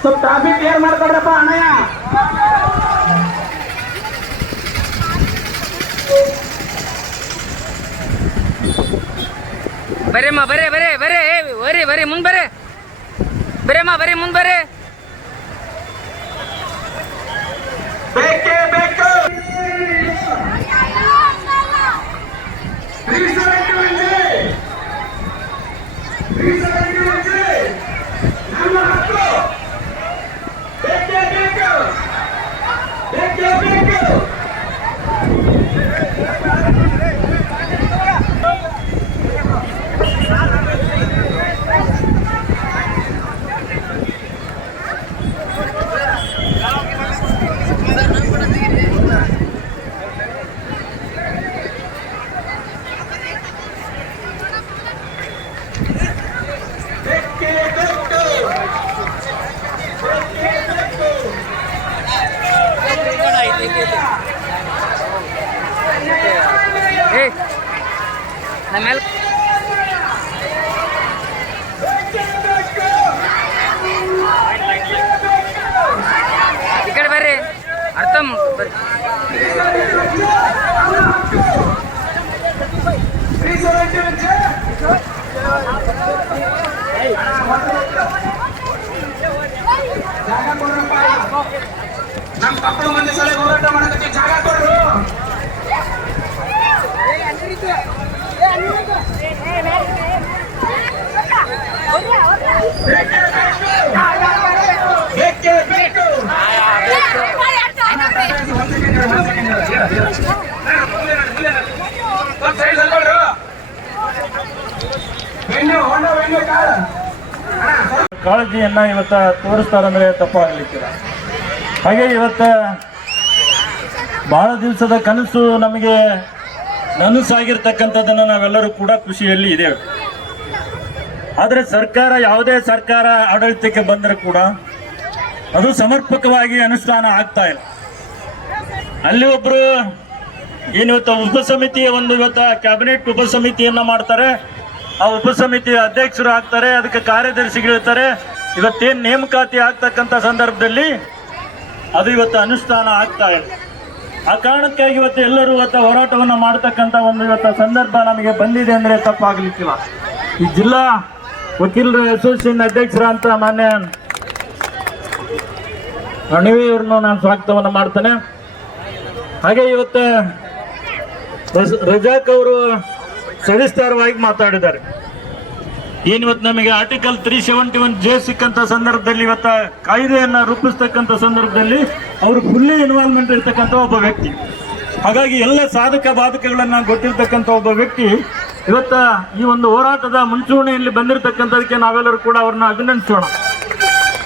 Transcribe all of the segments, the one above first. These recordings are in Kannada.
ಸ್ವಲ್ಪ ಟ್ರಾಫಿಕ್ ಕ್ಲಿಯರ್ ಮಾಡ್ಕೊಡ್ರಪ್ಪ ಅಣ್ಣಯ್ಯ. ಬರೇಮ್ಮ ಬರೇ ಬರೇ ಬರೇ ಬರೀ ಬರೀ ಮುಂದೆ ಬರೇ ಬರೇಮ್ಮ ಬರೀ ಮುಂದೆ ಬರೇ. ಬೇಕೇ ಬೇಕು. ನಮ್ಮ ಹಕ್ಕು ಬೇಕೇ ಬೇಕು. ಬೇಕೇ ಬೇಕು. ನಮ್ಮೆಲ್ಲ ಈ ಕಡೆ ಬರ್ರಿ, ಅರ್ಥ ಬರ್ರಿ. ನಮ್ಮ ಮಕ್ಕಳು ಮಂದಿ ಸಲ ಹೋರಾಟ ಮಾಡೋದಕ್ಕೆ ಜಾಗ ಕೊಡ್ರು. ಬೇಕೇ ಬೇಕು. ಕಾಳಜಿಯನ್ನ ಇವತ್ತ ತೋರಿಸ್ತಾರಂದ್ರೆ ತಪ್ಪಾಗಲಿಕ್ಕಿಲ್ಲ. ಹಾಗೆ ಇವತ್ತ ಬಹಳ ದಿವಸದ ಕನಸು ನಮಗೆ ನನಸಾಗಿರ್ತಕ್ಕಂಥದ್ದನ್ನು ನಾವೆಲ್ಲರೂ ಕೂಡ ಖುಷಿಯಲ್ಲಿ ಇದ್ದೇವೆ. ಆದರೆ ಸರ್ಕಾರ, ಯಾವುದೇ ಸರ್ಕಾರ ಆಡಳಿತಕ್ಕೆ ಬಂದರೆ ಕೂಡ ಅದು ಸಮರ್ಪಕವಾಗಿ ಅನುಷ್ಠಾನ ಆಗ್ತಾ ಇಲ್ಲ. ಅಲ್ಲಿ ಒಬ್ಬರು ಏನಿವತ್ತ ಉಪಸಮಿತಿಯ ಇವತ್ತ ಕ್ಯಾಬಿನೆಟ್ ಉಪಸಮಿತಿಯನ್ನ ಮಾಡ್ತಾರೆ. ಆ ಉಪಸಮಿತಿಯ ಅಧ್ಯಕ್ಷರು ಆಗ್ತಾರೆ, ಅದಕ್ಕೆ ಕಾರ್ಯದರ್ಶಿಗಳಿರ್ತಾರೆ. ಇವತ್ತೇನು ನೇಮಕಾತಿ ಆಗ್ತಕ್ಕಂಥ ಸಂದರ್ಭದಲ್ಲಿ ಅದು ಇವತ್ತು ಅನುಷ್ಠಾನ ಆಗ್ತಾ ಇಲ್ಲ. ಆ ಕಾರಣಕ್ಕಾಗಿ ಇವತ್ತು ಎಲ್ಲರೂ ಹೋರಾಟವನ್ನು ಮಾಡ್ತಕ್ಕಂಥ ಇವತ್ತು ಸಂದರ್ಭ ನಮಗೆ ಬಂದಿದೆ ಅಂದರೆ ತಪ್ಪಾಗಲಿಕ್ಕಿಲ್ಲ. ಈ ಜಿಲ್ಲಾ ವಕೀಲರ ಅಸೋಸಿಯೇಷನ್ ಅಧ್ಯಕ್ಷರ ಅಂತ ಮಾನ್ಯ ಅಣಿವಿಯವ್ರನ್ನು ನಾನು ಸ್ವಾಗತವನ್ನು ಮಾಡ್ತೇನೆ. ಹಾಗೆ ಇವತ್ತು ರಜಾಕ್ ಅವರು ಸವಿಸ್ತಾರವಾಗಿ ಮಾತಾಡಿದ್ದಾರೆ. ಏನಿವತ್ತು ನಮಗೆ ಆರ್ಟಿಕಲ್ 371J ಸಿಕ್ಕಂತ ಸಂದರ್ಭದಲ್ಲಿ ಇವತ್ತ ಕಾಯ್ದೆಯನ್ನ ರೂಪಿಸ್ತಕ್ಕಂಥ ಸಂದರ್ಭದಲ್ಲಿ ಅವರು ಫುಲ್ಲಿ ಇನ್ವಾಲ್ವ್ಮೆಂಟ್ ಇರ್ತಕ್ಕಂಥ ಒಬ್ಬ ವ್ಯಕ್ತಿ. ಹಾಗಾಗಿ ಎಲ್ಲ ಸಾಧಕ ಬಾಧಕಗಳನ್ನ ಗೊತ್ತಿರ್ತಕ್ಕಂಥ ಒಬ್ಬ ವ್ಯಕ್ತಿ ಇವತ್ತ ಈ ಒಂದು ಹೋರಾಟದ ಮುಂಚೂಣಿಯಲ್ಲಿ ಬಂದಿರತಕ್ಕಂಥದಕ್ಕೆ ನಾವೆಲ್ಲರೂ ಕೂಡ ಅವ್ರನ್ನ ಅಭಿನಂದಿಸೋಣ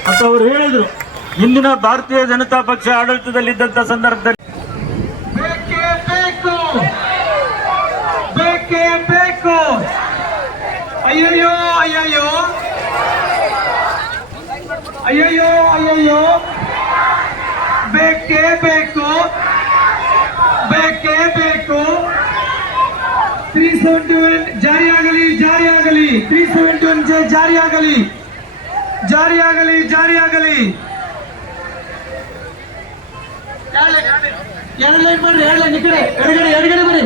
ಅಂತ ಅವ್ರು ಹೇಳಿದ್ರು. ಇಂದಿನ ಭಾರತೀಯ ಜನತಾ ಪಕ್ಷ ಆಡಳಿತದಲ್ಲಿದ್ದಂಥ ಸಂದರ್ಭದಲ್ಲಿ ಬೇಕೇ ಬೇಕು. ಬೇಕೇ ಬೇಕು. ಅಯ್ಯಯ್ಯೋ ಅಯ್ಯಯ್ಯೋ ಅಯ್ಯಯ್ಯೋ ಅಯ್ಯಯ್ಯೋ ಬೇಕೇ ಬೇಕು. ಬೇಕೇ ಬೇಕು. 371 ಜಾರಿಯಾಗಲಿ, ಜಾರಿಯಾಗಲಿ. 371J ಜಾರಿಯಾಗಲಿ, ಜಾರಿಯಾಗಲಿ, ಜಾರಿಯಾಗಲಿ. ಎರಡು ಲೈನ್ ಬರ್ರಿ, ಎರಡು ಲೈನ್ ಈ ಕಡೆ, ಎಡಗಡೆ ಬರ್ರಿ.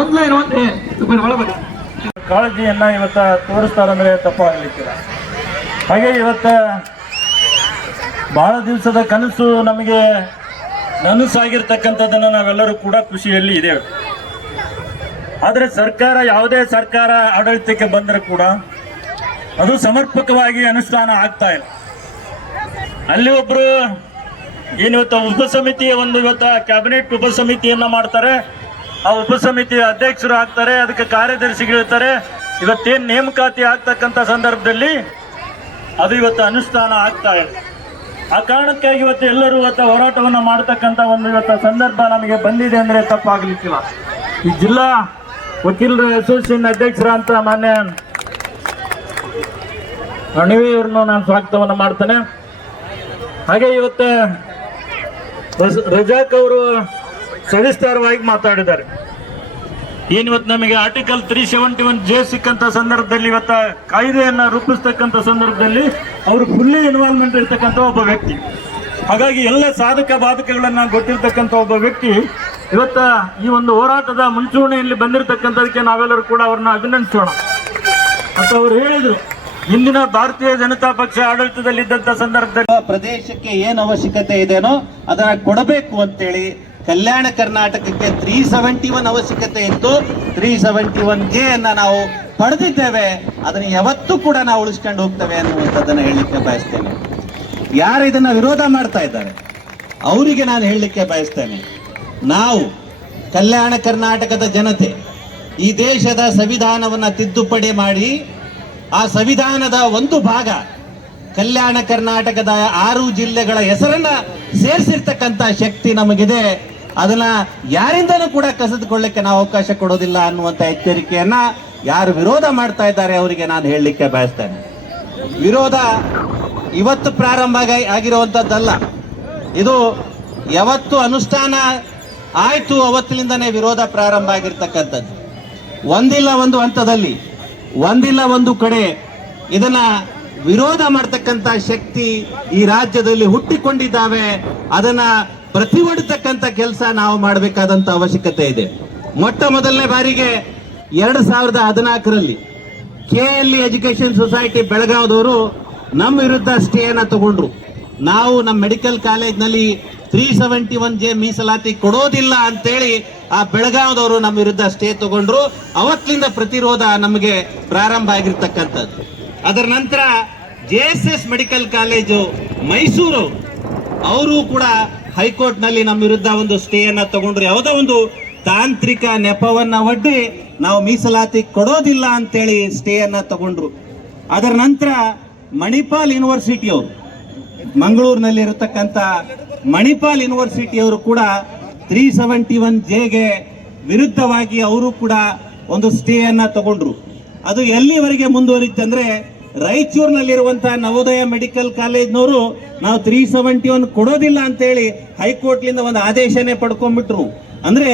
ಒಂದ್ ಲೈನ್ ಒಳಬರಿ. ಕಾಳಜಿಯನ್ನ ಇವತ್ತ ತೋರಿಸ್ತಾರಂದ್ರೆ ತಪ್ಪಾಗಲಿಕ್ಕಿಲ್ಲ. ಹಾಗೆ ಇವತ್ತ ಬಹಳ ದಿವಸದ ಕನಸು ನಮಗೆ ನನಸಾಗಿರ್ತಕ್ಕಂಥದ್ದನ್ನು ನಾವೆಲ್ಲರೂ ಕೂಡ ಖುಷಿಯಲ್ಲಿ ಇದ್ದೇವೆ. ಆದರೆ ಸರ್ಕಾರ, ಯಾವುದೇ ಸರ್ಕಾರ ಆಡಳಿತಕ್ಕೆ ಬಂದರೆ ಕೂಡ ಅದು ಸಮರ್ಪಕವಾಗಿ ಅನುಷ್ಠಾನ ಆಗ್ತಾ ಇಲ್ಲ. ಅಲ್ಲಿ ಒಬ್ಬರು ಏನಿವತ್ತ ಉಪಸಮಿತಿಯ ಇವತ್ತ ಕ್ಯಾಬಿನೆಟ್ ಉಪಸಮಿತಿಯನ್ನ ಮಾಡ್ತಾರೆ. ಆ ಉಪಸಮಿತಿಯ ಅಧ್ಯಕ್ಷರು ಆಗ್ತಾರೆ, ಅದಕ್ಕೆ ಕಾರ್ಯದರ್ಶಿಗಳಿರ್ತಾರೆ. ಇವತ್ತೇನು ನೇಮಕಾತಿ ಆಗ್ತಕ್ಕಂಥ ಸಂದರ್ಭದಲ್ಲಿ ಅದು ಇವತ್ತು ಅನುಷ್ಠಾನ ಆಗ್ತಾ ಇಲ್ಲ. ಆ ಕಾರಣಕ್ಕಾಗಿ ಇವತ್ತು ಎಲ್ಲರೂ ಹೋರಾಟವನ್ನು ಮಾಡ್ತಕ್ಕಂಥ ಇವತ್ತು ಸಂದರ್ಭ ನಮಗೆ ಬಂದಿದೆ ಅಂದರೆ ತಪ್ಪಾಗಲಿಕ್ಕಿಲ್ಲ. ಈ ಜಿಲ್ಲಾ ವಕೀಲರ ಅಸೋಸಿಯೇಷನ್ ಅಧ್ಯಕ್ಷರ ಅಂತ ಮಾನ್ಯ ಅಣಿವಿಯವ್ರನ್ನು ನಾನು ಸ್ವಾಗತವನ್ನು ಮಾಡ್ತೇನೆ. ಹಾಗೆ ಇವತ್ತು ರಜಾಕ್ ಅವರು ಸವಿಸ್ತಾರವಾಗಿ ಮಾತಾಡಿದ್ದಾರೆ. ಏನಿವತ್ತು ನಮಗೆ ಆರ್ಟಿಕಲ್ 371J ಸಿಕ್ಕಂತ ಸಂದರ್ಭದಲ್ಲಿ ಇವತ್ತ ಕಾಯ್ದೆಯನ್ನ ರೂಪಿಸ್ತಕ್ಕಂಥ ಸಂದರ್ಭದಲ್ಲಿ ಅವರು ಫುಲ್ಲಿ ಇನ್ವಾಲ್ವ್ಮೆಂಟ್ ಇರ್ತಕ್ಕಂಥ ಒಬ್ಬ ವ್ಯಕ್ತಿ. ಹಾಗಾಗಿ ಎಲ್ಲ ಸಾಧಕ ಬಾಧಕಗಳನ್ನ ಗೊತ್ತಿರ್ತಕ್ಕಂಥ ಒಬ್ಬ ವ್ಯಕ್ತಿ ಇವತ್ತ ಈ ಒಂದು ಹೋರಾಟದ ಮುಂಚೂಣಿಯಲ್ಲಿ ಬಂದಿರತಕ್ಕಂಥದಕ್ಕೆ ನಾವೆಲ್ಲರೂ ಕೂಡ ಅವ್ರನ್ನ ಅಭಿನಂದಿಸೋಣ. ಮತ್ತು ಅವರು ಹೇಳಿದ್ರು, ಇಂದಿನ ಭಾರತೀಯ ಜನತಾ ಪಕ್ಷ ಆಡಳಿತದಲ್ಲಿದ್ದಂಥ ಸಂದರ್ಭದಲ್ಲಿ ಪ್ರದೇಶಕ್ಕೆ ಏನು ಅವಶ್ಯಕತೆ ಇದೆನೋ ಅದನ್ನ ಕೊಡಬೇಕು ಅಂತೇಳಿ ಕಲ್ಯಾಣ ಕರ್ನಾಟಕಕ್ಕೆ 371 ಅವಶ್ಯಕತೆ ಇತ್ತು. 371J ಅನ್ನ ನಾವು ಪಡೆದಿದ್ದೇವೆ. ಅದನ್ನ ಯಾವತ್ತೂ ಕೂಡ ನಾವು ಉಳಿಸ್ಕೊಂಡು ಹೋಗ್ತೇವೆ ಅನ್ನುವಂಥದ್ದನ್ನ ಹೇಳಲಿಕ್ಕೆ ಬಯಸ್ತೇನೆ. ಯಾರು ಇದನ್ನ ವಿರೋಧ ಮಾಡ್ತಾ ಇದ್ದಾರೆ ಅವರಿಗೆ ನಾನು ಹೇಳಲಿಕ್ಕೆ ಬಯಸ್ತೇನೆ, ನಾವು ಕಲ್ಯಾಣ ಕರ್ನಾಟಕದ ಜನತೆ ಈ ದೇಶದ ಸಂವಿಧಾನವನ್ನ ತಿದ್ದುಪಡಿ ಮಾಡಿ ಆ ಸಂವಿಧಾನದ ಒಂದು ಭಾಗ ಕಲ್ಯಾಣ ಕರ್ನಾಟಕದ 6 ಜಿಲ್ಲೆಗಳ ಹೆಸರನ್ನ ಸೇರಿಸಿರ್ತಕ್ಕಂಥ ಶಕ್ತಿ ನಮಗಿದೆ. ಅದನ್ನ ಯಾರಿಂದನೂ ಕೂಡ ಕಸಿದುಕೊಳ್ಳಕ್ಕೆ ನಾವು ಅವಕಾಶ ಕೊಡೋದಿಲ್ಲ ಅನ್ನುವಂಥ ಎಚ್ಚರಿಕೆಯನ್ನ ಯಾರು ವಿರೋಧ ಮಾಡ್ತಾ ಇದ್ದಾರೆ ಅವರಿಗೆ ನಾನು ಹೇಳಲಿಕ್ಕೆ ಬಯಸ್ತೇನೆ. ವಿರೋಧ ಇವತ್ತು ಪ್ರಾರಂಭ ಆಗಿರುವಂತದ್ದಲ್ಲ, ಇದು ಯಾವತ್ತು ಅನುಷ್ಠಾನ ಆಯ್ತು ಅವತ್ತಿನಿಂದನೇ ವಿರೋಧ ಪ್ರಾರಂಭ ಆಗಿರ್ತಕ್ಕಂಥದ್ದು. ಒಂದಿಲ್ಲ ಒಂದು ಹಂತದಲ್ಲಿ, ಒಂದಿಲ್ಲ ಒಂದು ಕಡೆ ಇದನ್ನ ವಿರೋಧ ಮಾಡ್ತಕ್ಕಂಥ ಶಕ್ತಿ ಈ ರಾಜ್ಯದಲ್ಲಿ ಹುಟ್ಟಿಕೊಂಡಿದ್ದಾವೆ. ಅದನ್ನ ಪ್ರತಿಭಟಿಸ್ತಕ್ಕಂಥ ಕೆಲಸ ನಾವು ಮಾಡಬೇಕಾದಂತ ಅವಶ್ಯಕತೆ ಇದೆ. ಮೊಟ್ಟ ಮೊದಲನೇ ಬಾರಿಗೆ 2014ರಲ್ಲಿ KLE ಎಜುಕೇಶನ್ ಸೊಸೈಟಿ ಬೆಳಗಾವದವರು ನಮ್ಮ ವಿರುದ್ಧ ಸ್ಟೇಯನ್ನ ತಗೊಂಡ್ರು. ನಾವು ನಮ್ಮ ಮೆಡಿಕಲ್ ಕಾಲೇಜ್ನಲ್ಲಿ 371J ಮೀಸಲಾತಿ ಕೊಡೋದಿಲ್ಲ ಅಂತೇಳಿ ಆ ಬೆಳಗಾವದವರು ನಮ್ಮ ವಿರುದ್ಧ ಸ್ಟೇ ತಗೊಂಡ್ರು. ಅವತ್ತಿನಿಂದ ಪ್ರತಿರೋಧ ನಮಗೆ ಪ್ರಾರಂಭ ಆಗಿರ್ತಕ್ಕಂಥದ್ದು. ಅದರ ನಂತರ JSS ಮೆಡಿಕಲ್ ಕಾಲೇಜು ಮೈಸೂರು ಅವರು ಕೂಡ ಹೈಕೋರ್ಟ್ ನಲ್ಲಿ ನಮ್ಮ ವಿರುದ್ಧ ಒಂದು ಸ್ಟೇಯನ್ನ ತಗೊಂಡ್ರು. ಯಾವುದೋ ಒಂದು ತಾಂತ್ರಿಕ ನೆಪವನ್ನ ಒಡ್ಡಿ ನಾವು ಮೀಸಲಾತಿ ಕೊಡೋದಿಲ್ಲ ಅಂತೇಳಿ ಸ್ಟೇಯನ್ನ ತಗೊಂಡ್ರು. ಅದರ ನಂತರ ಮಣಿಪಾಲ್ ಯೂನಿವರ್ಸಿಟಿಯವರು, ಮಂಗಳೂರಿನಲ್ಲಿ ಇರತಕ್ಕಂಥ ಮಣಿಪಾಲ್ ಯೂನಿವರ್ಸಿಟಿಯವರು ಕೂಡ 371Jಗೆ ವಿರುದ್ಧವಾಗಿ ಅವರು ಕೂಡ ಒಂದು ಸ್ಟೇಯನ್ನ ತಗೊಂಡ್ರು. ಅದು ಎಲ್ಲಿವರೆಗೆ ಮುಂದುವರಿತಂದ್ರೆ ರಾಯಚೂರಿನಲ್ಲಿರುವಂತಹ ನವೋದಯ ಮೆಡಿಕಲ್ ಕಾಲೇಜ್ನವರು ನಾವು 371 ಕೊಡೋದಿಲ್ಲ ಅಂತೇಳಿ ಹೈಕೋರ್ಟ್ಲಿಂದ ಒಂದು ಆದೇಶನೇ ಪಡ್ಕೊಂಡ್ಬಿಟ್ರು. ಅಂದ್ರೆ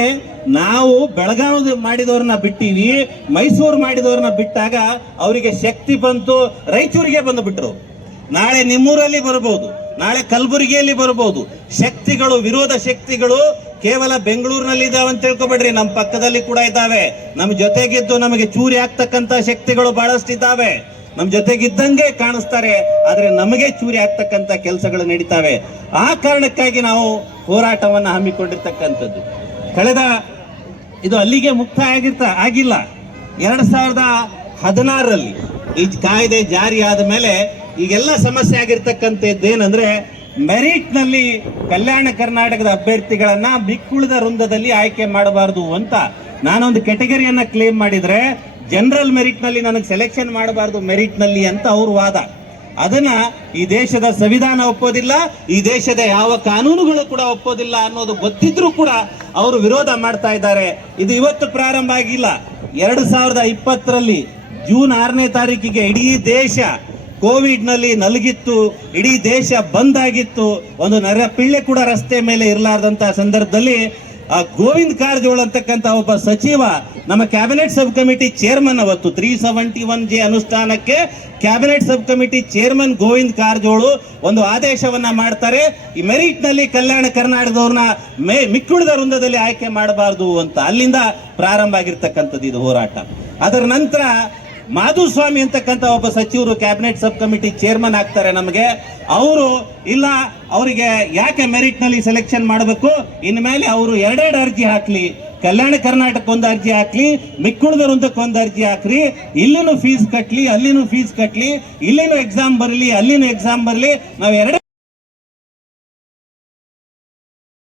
ನಾವು ಬೆಳಗಾವಿ ಮಾಡಿದವ್ರನ್ನ ಬಿಟ್ಟಿವಿ, ಮೈಸೂರು ಮಾಡಿದವ್ರನ್ನ ಬಿಟ್ಟಾಗ ಅವರಿಗೆ ಶಕ್ತಿ ಬಂತು, ರಾಯಚೂರಿಗೆ ಬಂದು ಬಿಟ್ರು. ನಾಳೆ ನಿಮ್ಮೂರಲ್ಲಿ ಬರಬಹುದು, ನಾಳೆ ಕಲಬುರಗಿಯಲ್ಲಿ ಬರಬಹುದು. ಶಕ್ತಿಗಳು, ವಿರೋಧ ಶಕ್ತಿಗಳು ಕೇವಲ ಬೆಂಗಳೂರಿನಲ್ಲಿ ಇದಾವೆ ಅಂತ ತಿಳ್ಕೊಬೇಡ್ರಿ, ನಮ್ಮ ಪಕ್ಕದಲ್ಲಿ ಕೂಡ ಇದ್ದಾವೆ. ನಮ್ಮ ಜೊತೆಗಿದ್ದು ನಮಗೆ ಚೂರಿ ಆಗ್ತಕ್ಕಂತ ಶಕ್ತಿಗಳು ಬಹಳಷ್ಟು ಇದ್ದಾವೆ. ನಮ್ಮ ಜೊತೆಗಿದ್ದಂಗೆ ಕಾಣಿಸ್ತಾರೆ, ಆದ್ರೆ ನಮಗೆ ಚೂರಿ ಆಗ್ತಕ್ಕಂತ ಕೆಲಸಗಳು ನಡೀತಾವೆ. ಆ ಕಾರಣಕ್ಕಾಗಿ ನಾವು ಹೋರಾಟವನ್ನ ಹಮ್ಮಿಕೊಂಡಿರ್ತಕ್ಕಂಥದ್ದು. ಕಳೆದ ಇದು ಅಲ್ಲಿಗೆ ಮುಕ್ತಾಯ ಆಗಿಲ್ಲ. 2016ರಲ್ಲಿ ಈ ಕಾಯ್ದೆ ಜಾರಿ ಆದ ಮೇಲೆ ಈಗೆಲ್ಲ ಸಮಸ್ಯೆ ಆಗಿರ್ತಕ್ಕಂಥದ್ದೇನಂದ್ರೆ ಮೆರಿಟ್ ನಲ್ಲಿ ಕಲ್ಯಾಣ ಕರ್ನಾಟಕದ ಅಭ್ಯರ್ಥಿಗಳನ್ನ ಮಿಕ್ಕುಳಿದ ವೃಂದದಲ್ಲಿ ಆಯ್ಕೆ ಮಾಡಬಾರದು ಅಂತ ನಾನೊಂದು ಕೆಟಗರಿಯನ್ನ ಕ್ಲೇಮ್ ಮಾಡಿದ್ರೆ ಜನರಲ್ ಮೆರಿಟ್ ನಲ್ಲಿ ನನಗೆ ಸೆಲೆಕ್ಷನ್ ಮಾಡಬಾರದು ಮೆರಿಟ್ ನಲ್ಲಿ ಅಂತ ಅವ್ರ ವಾದ. ಅದನ್ನ ಈ ದೇಶದ ಸಂವಿಧಾನ ಒಪ್ಪೋದಿಲ್ಲ, ಈ ದೇಶದ ಯಾವ ಕಾನೂನುಗಳು ಕೂಡ ಒಪ್ಪೋದಿಲ್ಲ ಅನ್ನೋದು ಗೊತ್ತಿದ್ರೂ ಕೂಡ ಅವರು ವಿರೋಧ ಮಾಡ್ತಾ ಇದ್ದಾರೆ. ಇದು ಇವತ್ತು ಪ್ರಾರಂಭ ಆಗಿಲ್ಲ. 2020ರಲ್ಲಿ ಜೂನ್ 6ನೇ ತಾರೀಕಿಗೆ ಇಡೀ ದೇಶ ಕೋವಿಡ್ ನಲ್ಲಿ ನಲಗಿತ್ತು, ಇಡೀ ದೇಶ ಬಂದ್ ಆಗಿತ್ತು. ಒಂದು ನರ ಪಿಳ್ಳೆ ಕೂಡ ರಸ್ತೆ ಮೇಲೆ ಇರಲಾರ್ದಂತಹ ಸಂದರ್ಭದಲ್ಲಿ ಗೋವಿಂದ್ ಕಾರಜೋಳ ಅಂತಕ್ಕಂಥ ಒಬ್ಬ ಸಚಿವ ನಮ್ಮ ಕ್ಯಾಬಿನೆಟ್ ಸಬ್ ಕಮಿಟಿ ಚೇರ್ಮನ್, ಅವತ್ತು 371J ಅನುಷ್ಠಾನಕ್ಕೆ cabinet sub committee chairman Govind Karjol ಒಂದು ಆದೇಶವನ್ನ ಮಾಡ್ತಾರೆ, ಈ ಮೆರಿಟ್ ನಲ್ಲಿ ಕಲ್ಯಾಣ ಕರ್ನಾಟಕದವ್ರನ್ನ ಮಿಕ್ಕುಳಿದ ವೃಂದದಲ್ಲಿ ಆಯ್ಕೆ ಮಾಡಬಾರದು ಅಂತ. ಅಲ್ಲಿಂದ ಪ್ರಾರಂಭ ಆಗಿರ್ತಕ್ಕಂಥದ್ದು ಇದು ಹೋರಾಟ. ಅದರ ನಂತರ ಮಾಧುಸ್ವಾಮಿ ಅಂತಕ್ಕಂಥ ಒಬ್ಬ ಸಚಿವರು ಕ್ಯಾಬಿನೆಟ್ ಸಬ್ ಕಮಿಟಿ ಚೇರ್ಮನ್ ಆಗ್ತಾರೆ. ನಮಗೆ ಅವರು ಇಲ್ಲ, ಅವರಿಗೆ ಯಾಕೆ ಮೆರಿಟ್ ನಲ್ಲಿ ಸೆಲೆಕ್ಷನ್ ಮಾಡಬೇಕು, ಇನ್ಮೇಲೆ ಅವರು 2 ಅರ್ಜಿ ಹಾಕ್ಲಿ, ಕಲ್ಯಾಣ ಕರ್ನಾಟಕ ಒಂದು ಅರ್ಜಿ ಹಾಕ್ಲಿ, ಮಿಕ್ಕುಳಿದ ವೃಂದಕ್ಕೊಂದು ಅರ್ಜಿ ಹಾಕ್ರಿ, ಇಲ್ಲಿನೂ ಫೀಸ್ ಕಟ್ಲಿ, ಅಲ್ಲಿನೂ ಫೀಸ್ ಕಟ್ಲಿ, ಇಲ್ಲಿನೂ ಎಕ್ಸಾಮ್ ಬರಲಿ, ಅಲ್ಲಿನೂ ಎಕ್ಸಾಮ್ ಬರಲಿ, ನಾವು 2